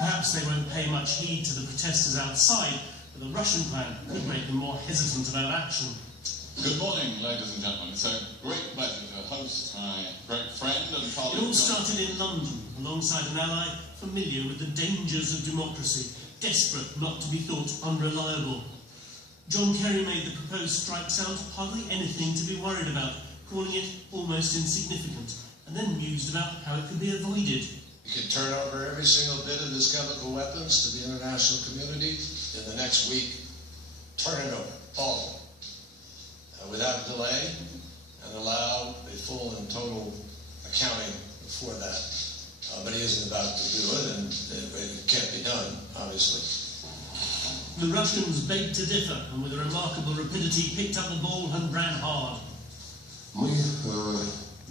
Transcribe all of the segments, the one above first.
Perhaps they won't pay much heed to the protesters outside, but the Russian plan could make them more hesitant about action. Good morning, ladies and gentlemen. It's a great pleasure to host my great friend and colleague. It all started in London, alongside an ally familiar with the dangers of democracy, desperate not to be thought unreliable. John Kerry made the proposed strike sound hardly anything to be worried about, calling it almost insignificant, and then mused about how it could be avoided. You can turn over every single bit of his chemical weapons to the international community in the next week. Turn it over, all of them, without delay, and allow a full and total accounting for that. But he isn't about to do it, and it can't be done, obviously. The Russians begged to differ, and with a remarkable rapidity picked up the ball and ran hard. We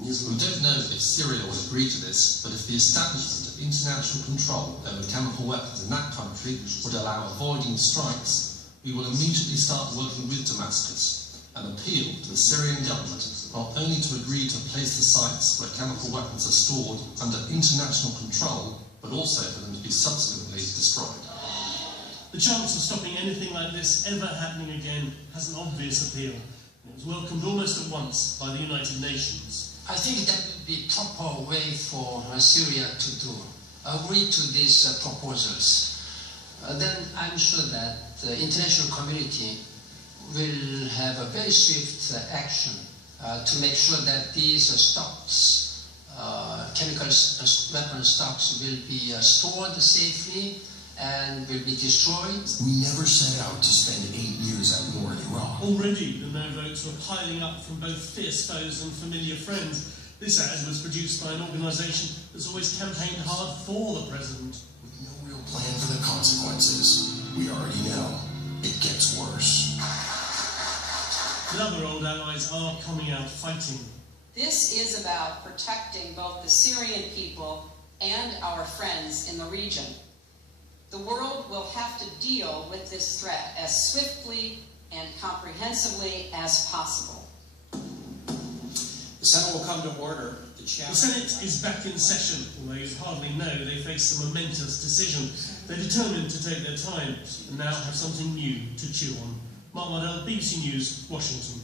don't know if Syria will agree to this, but if the establishment of international control over chemical weapons in that country would allow avoiding strikes, we will immediately start working with Damascus and appeal to the Syrian government not only to agree to place the sites where chemical weapons are stored under international control, but also for them to be subsequently destroyed. The chance of stopping anything like this ever happening again has an obvious appeal. It was welcomed almost at once by the United Nations. I think that would be a proper way for Syria to agree to these proposals. Then I'm sure that the international community will have a very swift action to make sure that these stocks, chemical weapon stocks, will be stored safely and will be destroyed. We never set out to spend 8 years at war in Iraq. Already, the no votes were piling up from both fierce foes and familiar friends. This ad was produced by an organisation that's always campaigned hard for the president. With no real plan for the consequences, we already know it gets worse. But other old allies are coming out fighting. This is about protecting both the Syrian people and our friends in the region. The world will have to deal with this threat as swiftly and comprehensively as possible. The Senate will come to order. The Senate is back in session, although you hardly know they face a momentous decision. They're determined to take their time and now have something new to chew on. Mark Waddell, BBC News, Washington.